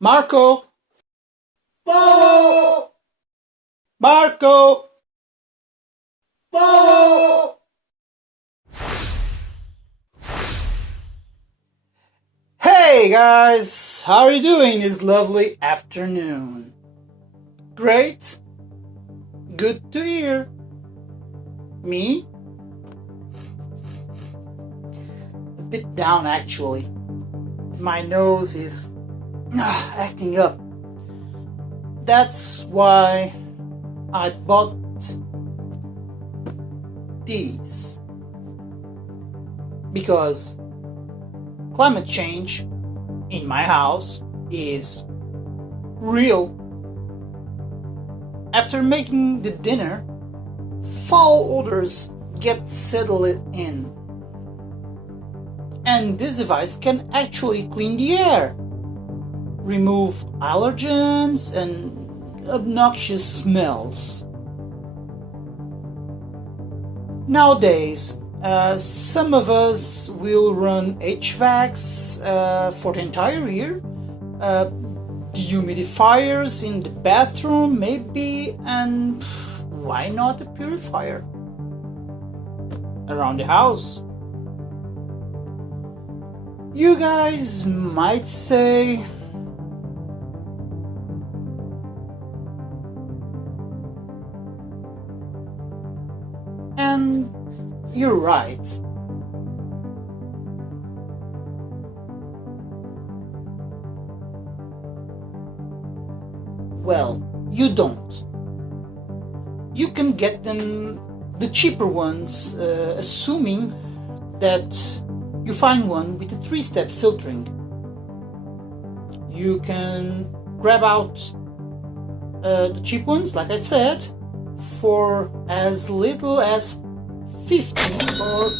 Marco! Bo! Marco! Bo! Hey guys! How are you doing this lovely afternoon? Great? Good to hear. Me? A bit down actually. My nose is acting up. That's why I bought these. Because climate change in my house is real. After making the dinner, foul odors get settled in. And this device can actually clean the air, remove allergens and obnoxious smells. Nowadays, some of us will run HVACs for the entire year, dehumidifiers in the bathroom maybe, and why not a purifier around the house? You guys might say, and you're right. Well, you don't. You can get them, the cheaper ones, assuming that you find one with a 3-step filtering. You can grab out the cheap ones, like I said, for as little as 50 or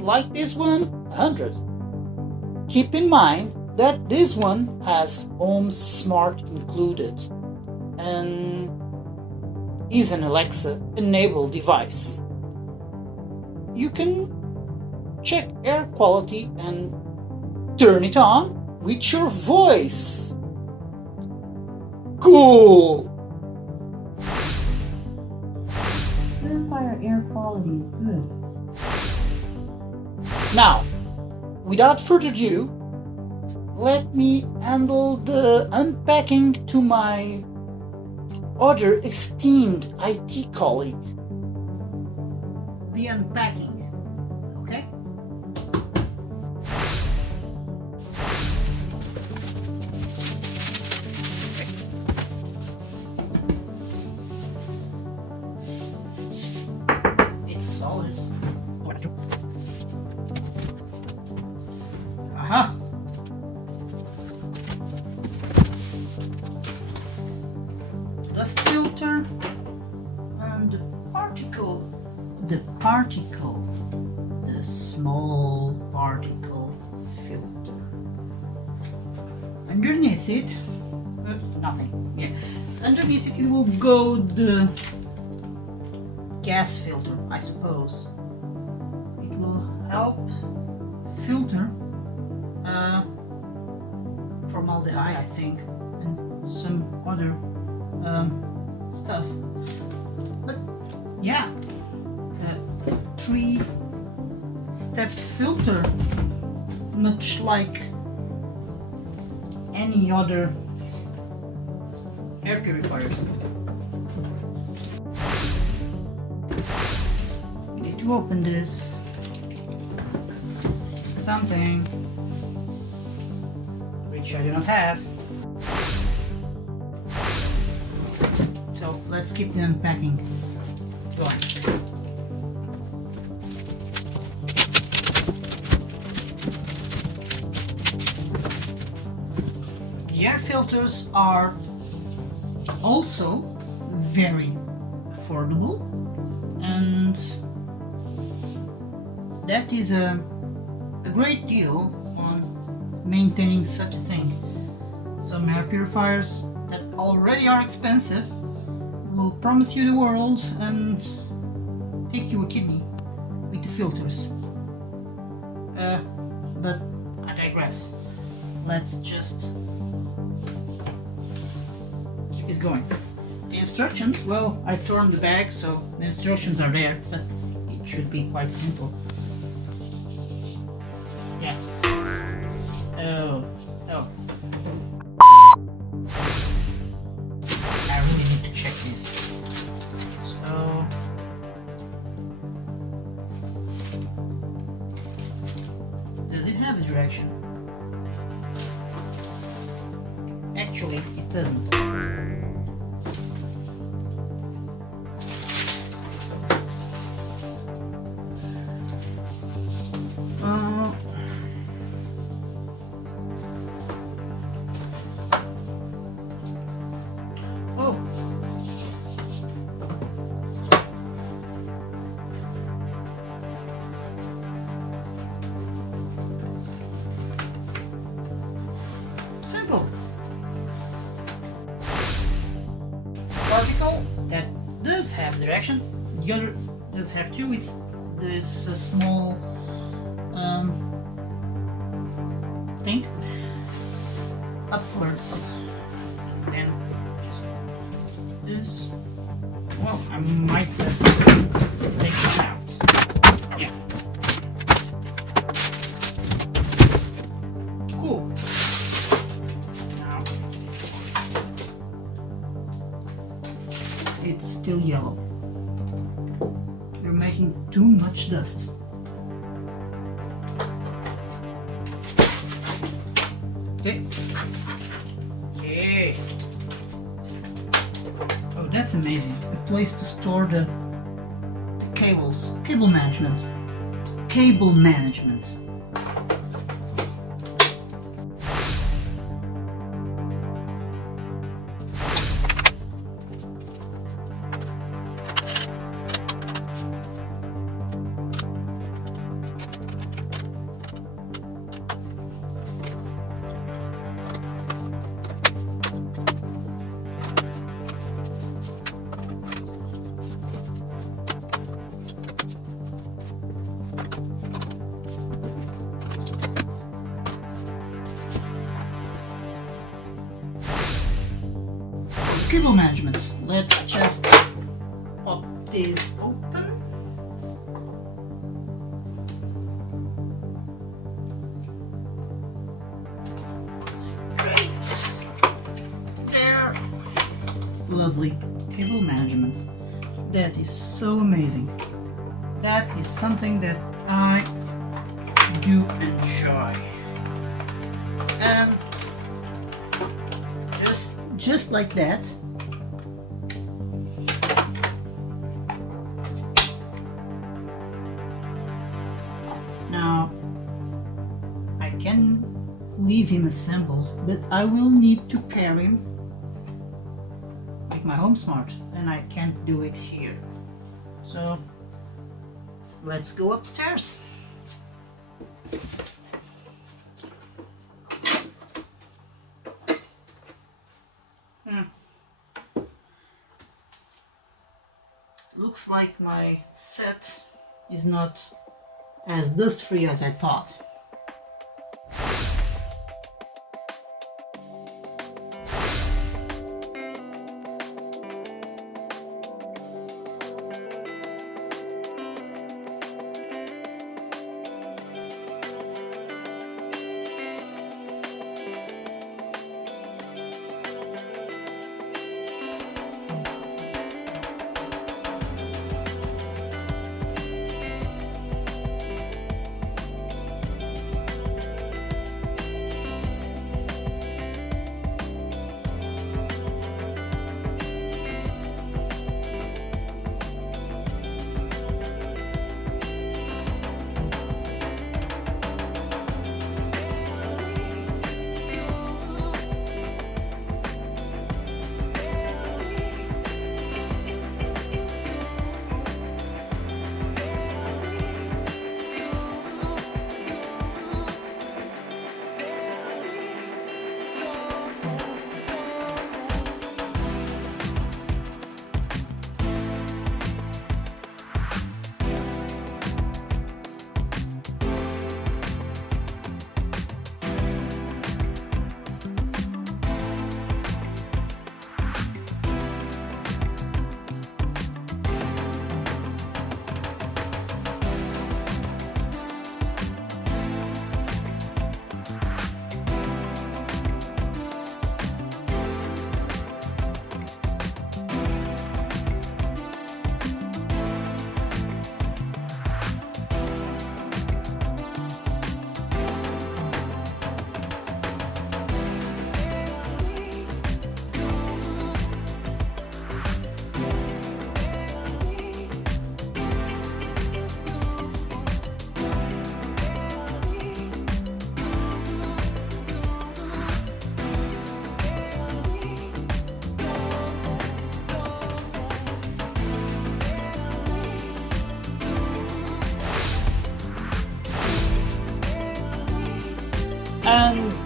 like this one, 100. Keep in mind that this one has Home Smart included and is an Alexa enabled device. You can check air quality and turn it on with your voice. Cool! Purifier air quality is good. Now, without further ado, let me handle the unpacking to my other esteemed IT colleague. The unpacking, okay? It's solid. Aha! Dust filter and the small particle filter. Underneath it, nothing. Yeah, underneath it will go the gas filter, I suppose. It will help filter formaldehyde, I think, and some other stuff. But yeah, 3-step filter, much like any other air purifiers. You need to open this. Something which I do not have. So let's keep the unpacking going. The air filters are also very affordable, and that is a great deal on maintaining such a thing. Some air purifiers that already are expensive will promise you the world and take you a kidney with the filters. But I digress. Let's just is going. The instructions, well, I turned the bag, so the instructions are there, but it should be quite simple. Yeah. Oh. I really need to check this. So. Does it have a direction? Actually, it doesn't. Oh. Simple. Particle that does have direction. The other does have two. It's this small thing upwards. Then just this. Well, I might just take it out. Yeah. Cool. Now it's still yellow. You're making too much dust. Okay. Okay. Oh, that's amazing. A place to store the cables. Cable management. Cable management. Cable management. Let's just pop this open. Straight there. Lovely. Cable management. That is so amazing. That is something that I do enjoy. And just like that. Now I can leave him assembled, but I will need to pair him with my home smart, and I can't do it here. So let's go upstairs. Looks like my set is not as dust free as I thought.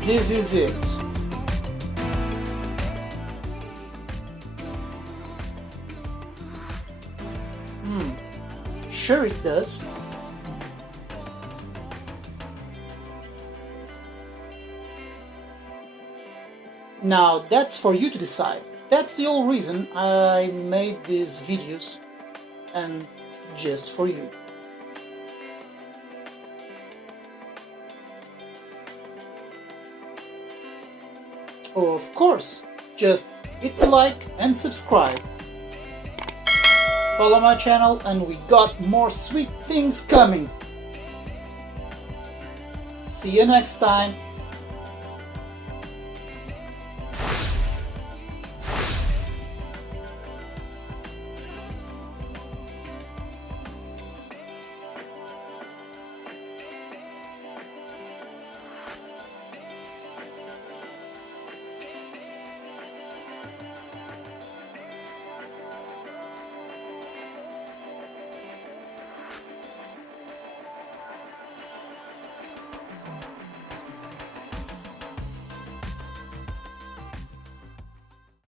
this is it. Sure it does. Now that's for you to decide. That's the whole reason I made these videos, and just for you. Of course, just hit the like and subscribe. Follow my channel and we got more sweet things coming. See you next time.